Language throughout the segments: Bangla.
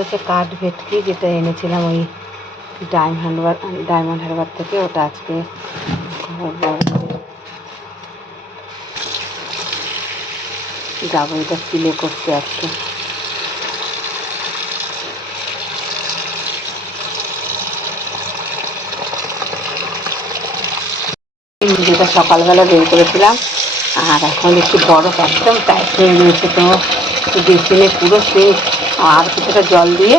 হচ্ছে কাঠ ভেটকি যেটা এনেছিলাম ওই ডায়মন্ড ডায়মন্ড হারবার থেকে, ওটা আজকে যাব এটা ফিলে করতে আজকে। যেটা সকালবেলা বের করেছিলাম, আর এখন একটু বরফ একদম টাইট হয়ে গিয়েছে তো। বেসিনে পুরো সে আর কিছুটা জল দিয়ে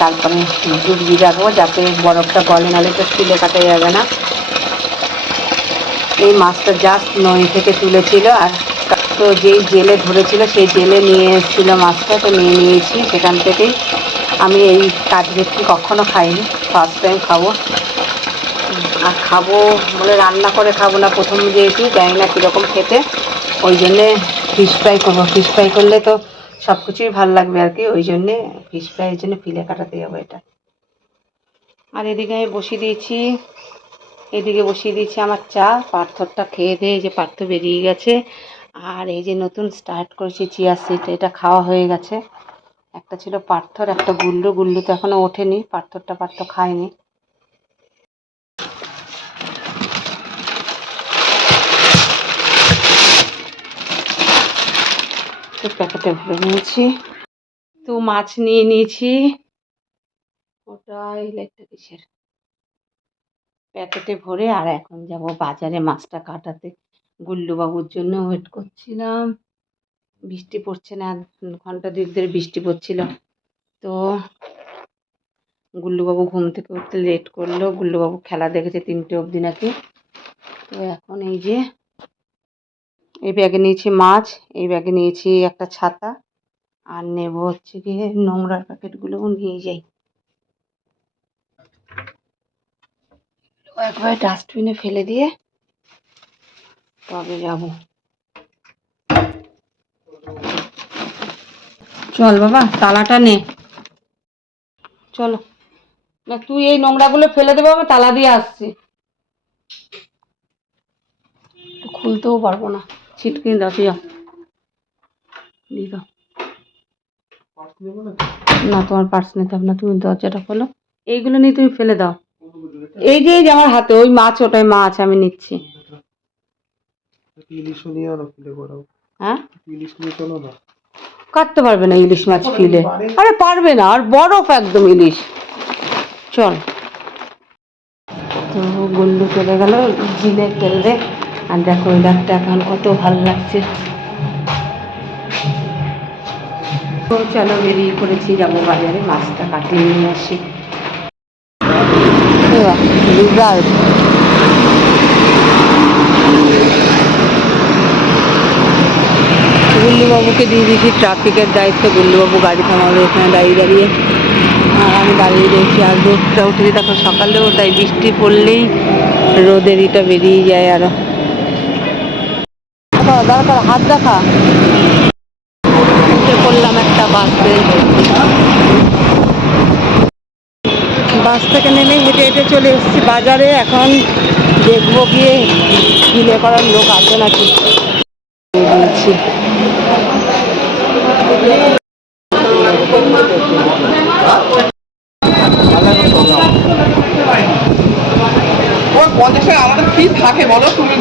তারপরে ডুবিয়ে রাখব যাতে বরফটা গলে নাহলে তো তুলে কাটা যাবে না। এই মাছটা জাস্ট নই থেকে তুলেছিল আর তো যেই জেলে ধরেছিল সেই জেলে নিয়ে এসেছিল মাছটা, তো নিয়ে নিয়েছি সেখান থেকেই। আমি এই কাঠভেটকি কখনো খাইনি ফার্স্ট টাইম খাব। আর খাব বলে রান্না করে খাব না, প্রথম যেহেতু, জানি না কীরকম খেতে। ওই জন্যে ফিশ ফ্রাই করব। ফিশ ফ্রাই করলে তো সব কিছুই ভালো লাগবে আর কি, ওই জন্যে ফিশ ফ্রাইয়ের জন্য ফিলে কাটাতে যাব এটা। আর এদিকে আমি বসিয়ে দিয়েছি, এদিকে বসিয়ে দিয়েছি আমার চা পাথরটা খেয়ে দিয়ে যে পার্থ বেরিয়ে গেছে। আর এই যে নতুন স্টার্ট করেছি চিয়া সিট এটা খাওয়া হয়ে গেছে। একটা ছিল পার্থর, একটা গুল্লু গুল্লু তো এখনও ওঠেনি, পার্থরটা পার্থ খায়নি। তো প্যাকেটে ভরে নিয়েছি। তো মাছ নিয়ে নিয়েছি। ওটা এই লাইটটা কিসের প্যাকেটে ভরে আর এখন যাব বাজারে মাছটা কাটাতে। গুল্লুবাবুর জন্য ওয়েট করছিলাম। বৃষ্টি পড়ছে না ঘণ্টা দুই ধরে বৃষ্টি পড়ছিল। তো গুল্লুবাবু ঘুম থেকে উঠতে লেট করল। গুল্লুবাবু খেলা দেখেছে তিনটে অবধি নাকি। তো এখন এই যে এই ব্যাগে নিয়েছি মাছ, এই ব্যাগে নিয়েছি একটা ছাতা আর নেব হচ্ছে গিয়ে নোংরার প্যাকেটগুলোও নিয়ে যাই। একবার ডাস্টবিনে ফেলে দিয়ে তবে যাব। চল বাবা, তালাটা নে। চলো। না, তুই এই নোংরাগুলো ফেলে দেবো, আমি তালা দিয়ে আসছি। খুলতেও পারব না। ছিটকে দাও দাও। না, তোমার পার্স নিতে হবে না, তুমি দরজাটা খোলো। এইগুলো নিয়ে তুমি ফেলে দাও। এই যে এই যে আমার হাতে, ওই মাছ, ওটাই মাছ আমি নিচ্ছি। হ্যাঁ? কাটতে পারবে না ইলিশ মাছ ফিলে। আরে, পারবে না, আর বরফ একদম ইলিশ। চল। তো গুল্লু চলে গেল ঝিলে ফেলবে। আর দেখো ওই ডাকটা এখন কত ভালো লাগছে। তো চলো বেরিয়ে পড়েছি, যাব বাজারে, মাছটা কাটিয়ে নিয়ে আসি। গুল্লুবাবুকে দিয়ে দিয়েছি ট্রাফিকের দায়িত্ব, গুল্লুবাবু গাড়ি থামাবে এখানে দাঁড়িয়ে দাঁড়িয়ে। আর আমি দাঁড়িয়ে রয়েছি আর রোদটা উঠে দেখো সকালেও তাই বৃষ্টি পড়লেই রোদের ইটা বেরিয়ে যায় দরকার হাত দেখা। পড়লাম একটা বাসে। বাস থেকে নেমে হেঁটে হেঁটে চলে এসেছি বাজারে। এখন দেখব গিয়ে গিলে করার লোক আছে নাকি। দিয়েছি পঞ্চাশ টাকা আমাদের কি থাকে বলো। তুমি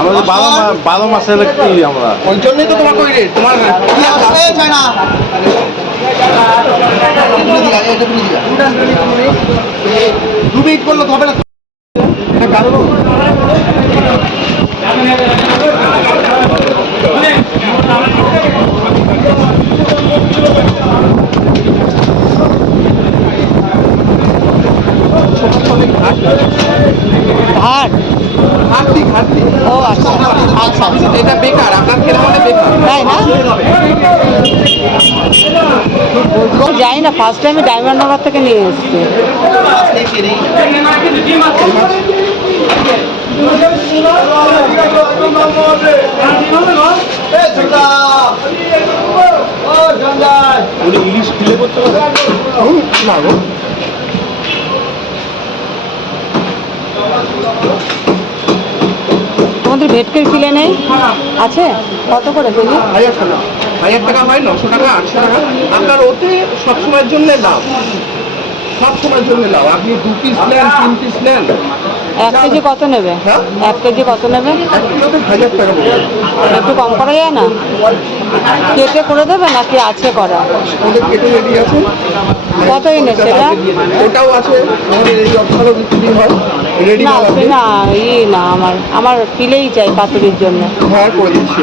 আমাদের বারো বারো মাসের কি আমরা? ওই জন্যই তো তোমার কই রে তোমার দু মিনিট করলে তো হবে না কারণ ঘাট ঘাটতি ঘাটতি ও আচ্ছা। আচ্ছা আচ্ছা। এটা বেকার আপনার খেলা মানে বেকার। তাই না ও জানি না ফার্স্ট টাইমে ডায়মন্ড হারবার থেকে নিয়ে এসছে। ইলিশ ফিলে করতে পারে না গো। তোমাদের ভেটকের ফিলে নেই? আছে? কত করে কেজি হাজার টাকা। হাজার টাকা হয় নশো টাকা, আটশো টাকা। আপনার ওতে সবসময়ের জন্য লাভ। সবসময়ের জন্য লাভ। আপনি দু পিস নেন, তিন পিস নেন। এক কেজি কত নেবে? হ্যাঁ? এক কেজি কত নেবে? হাজার টাকা একটু কম করা যায় না? কেটে করে দেবে নাকি আছে করা? কত এনেছে এটা? ওটাও আছে। আমাদের এই অফারও বিক্রি হয়। রেডি না ই না আমার আমার পিলেই চাই পাতুরির জন্য। হ্যাঁ করে দিচ্ছি।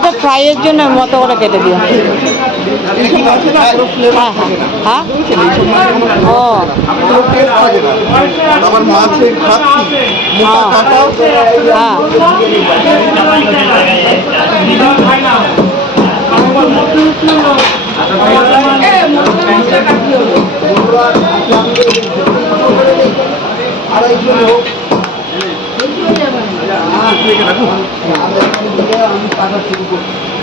এটা ফ্রাইয়ের জন্য মতো করে কেটে দিও। হ্যাঁ ও। হ্যাঁ। হ্যাঁ আড়াইশো হোক ওকে দিয়ে দে,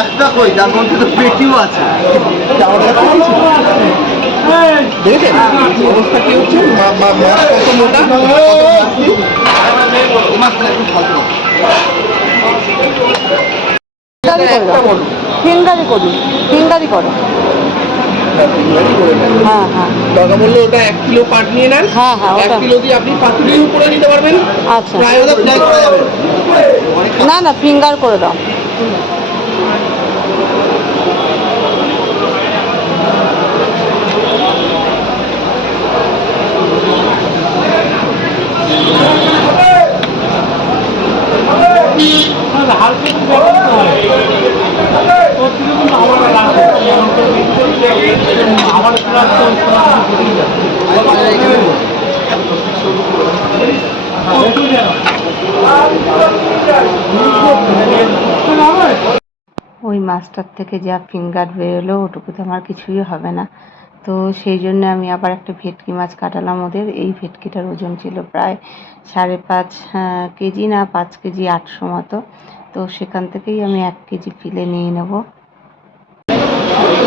একটা কই? আছে। একটু ভালো ফিঙ্গারি একটা করো বলো ফিঙ্গারি করি। ফিঙ্গারি করো। হ্যাঁ হ্যাঁ। বলল ওটা এক কিলো পাট নিয়ে নেন। হ্যাঁ, হ্যাঁ, এক ওটা- কিলো দিয়ে আপনি পাতুরিও করে নিতে পারবেন। আচ্ছা। না না ফিঙ্গার করে দাও। ওই মাছটার থেকে যা ফিঙ্গার বেরোলো ওটুকুতে আমার কিছুই হবে না। তো সেই জন্য আমি আবার একটা ভেটকি মাছ কাটালাম ওদের। এই ভেটকিটার ওজন ছিল প্রায় সাড়ে পাঁচ কেজি না, পাঁচ কেজি আটশো মতো। তো সেখান থেকেই আমি এক কেজি ফিলে নিয়ে নেব।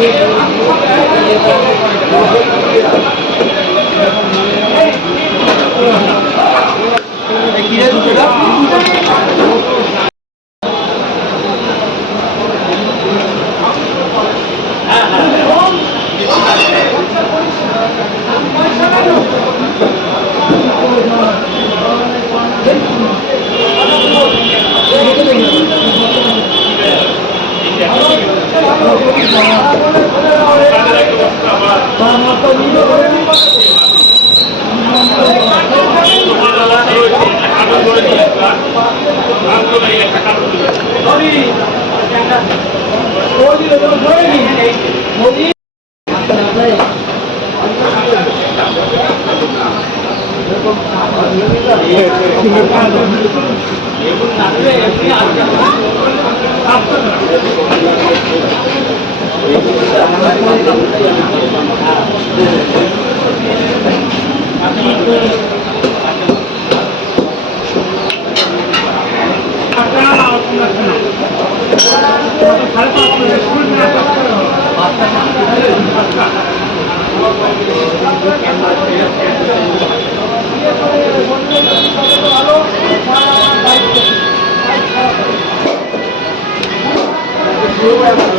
Thank you. 아까나왔습니다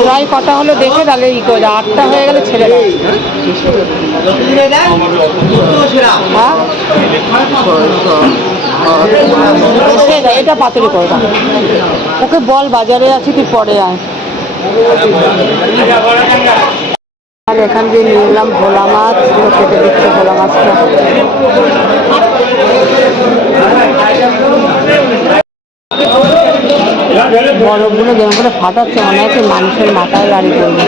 প্রায় কটা হলো দেখে তাহলে ই করে আটটা হয়ে গেলে ছেড়ে দাও। হ্যাঁ? এটা পাতুরি করে ওকে বল, বাজারে আছি, তুই পরে আয়। আর এখান দিয়ে নিয়ে এলাম ভোলা মাছ কেটে দিচ্ছে ভোলা মাছটা। বরফগুলো যেমন করে ফাটাচ্ছে, মনে হচ্ছে মানুষের মাথায় গাড়ি করবে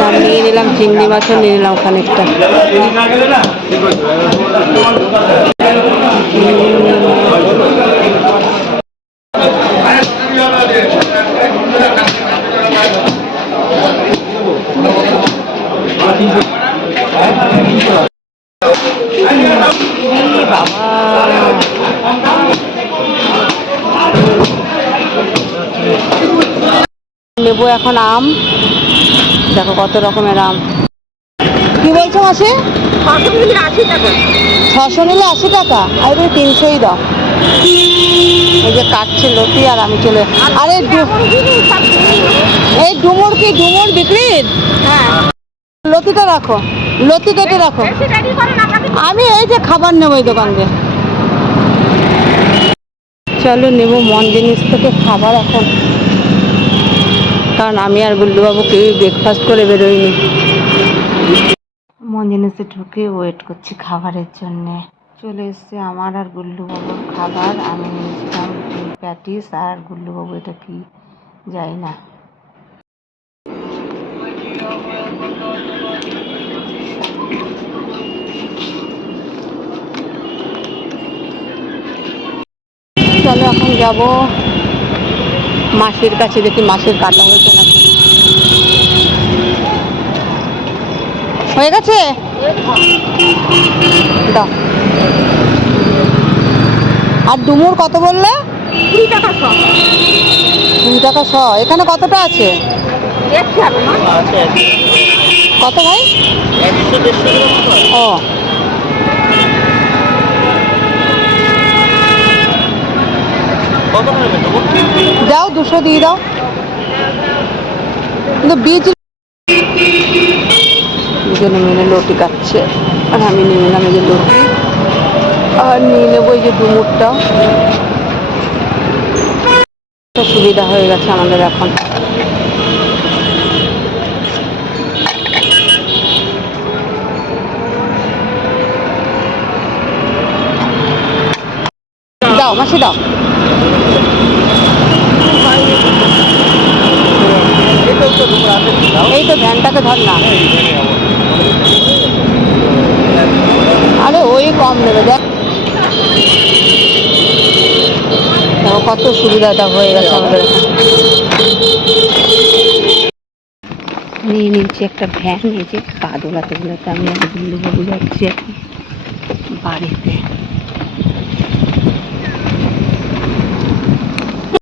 না নিয়ে নিলাম চিংড়ি মাছও নিয়ে নিলাম খানিকটা। নেব এখন আম। দেখো কত রকমের আম। কি বলছো মাসে? ছশো নিলে আশি টাকা। আর এবারে তিনশোই দাও। এই যে কাটছে লতি আর আমি চলে আরে এই ডুমুর কি? ডুমুর বিক্রির লতিটা রাখো। লতি কেটে রাখো। আমি এই যে খাবার নেব এই দোকান দিয়ে চলো নেব মন জিনিস থেকে খাবার এখন। কারণ আমি আর গুল্লুবাবু ব্রেকফাস্ট করে বেরোইনি। মন জিনিসে ঢুকে ওয়েট করছি খাবারের জন্যে। চলে এসছে আমার আর গুল্লুবাবুর খাবার। আমি নিয়েছিলাম প্যাটিস আর গুল্লুবাবু এটা কি যাই না। চলো এখন যাব। মাসির কাছে দেখি মাসির কাটা হয়েছে নাকি। হয়ে গেছে? দাও। আর ডুমুর কত বললে? কুড়ি টাকা শ। কুড়ি টাকা শ। এখানে কতটা আছে? কত ভাই? ও। দাও, দুশো দিয়ে দাও। কিন্তু বীজ দুজনে মিলে লটি কাটছে। আর আমি নিয়ে নিলাম এই যে লটি। আর নিয়ে নেব এই যে ডুমুরটা। সুবিধা হয়ে গেছে আমাদের এখন। দাও, মাসি দাও। এই তো ভ্যানটাকে ধর না আরে ওই কম দেবে দেখ। কত সুবিধাটা হয়ে গেছে আমাদের নিয়ে নিচ্ছি একটা ভ্যান, এই যে পা দোলাতে দোলাতে আমি আর বাবু যাচ্ছি বাড়িতে।